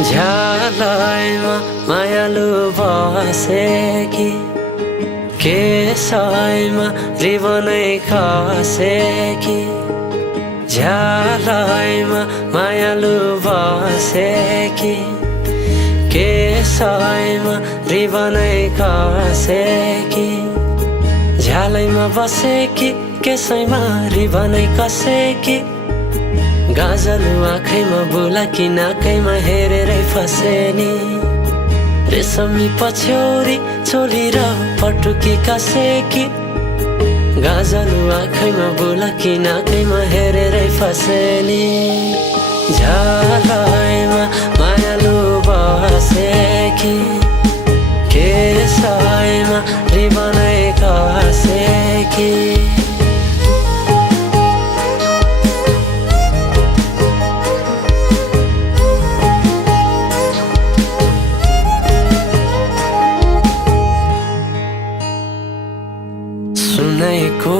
झ्यालैमा मायालु बसेकी केसैमा रिबनै खसेकी झ्यालैमा मायालु बसेकी केसैमा रिबनै खसेकी झ्यालैमा बसेकी केसैमा रिबनै कसेकी गाजलु आँखैमा बुलाकी नाकैमा हेरेरै फसेनी रेशमी पछ्यौरी चोली र पटुकी कसेकी गाजलु आँखैमा बुलाकी नाकैमा हेरेरै फसेनी झ्यालैमा मायालु बसेकी केसैमा रिबनै कसेकी सुनैको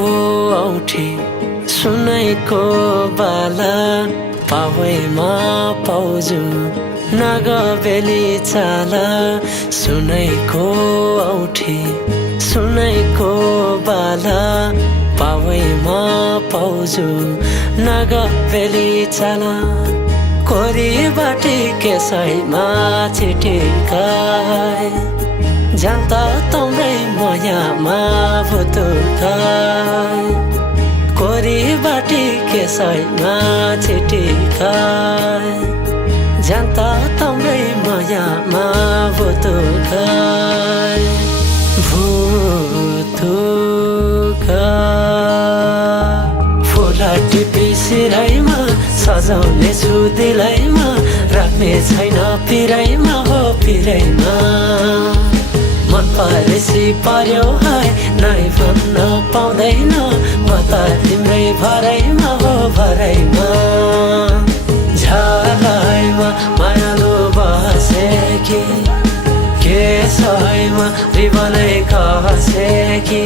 औठी सुनैको बाला पावैमा पाउजु नगबेली चाला सुनैको औठी सुनैको बाला पावैमा पाउजु नगबेली चाला कोरी बाटी केसैमा छिटिकाई जान्ता तम्रै मायामा भुतुकाई कोरी बाटी केसैमा छिटिकाई जान्ता तम्रै मायामा भुतुकाई फुला टिपी सिराइमा सजाउने छु दिलैमा राख्ने छैन पिराइमा हो पिराइमा मन परेसी पर्यो हाय नै भन्न पाउँदैन म त तिम्रै भराइमा हो भराइमा झ्यालैमा मायालु बसेकी केसैमा रिबनै खसेकी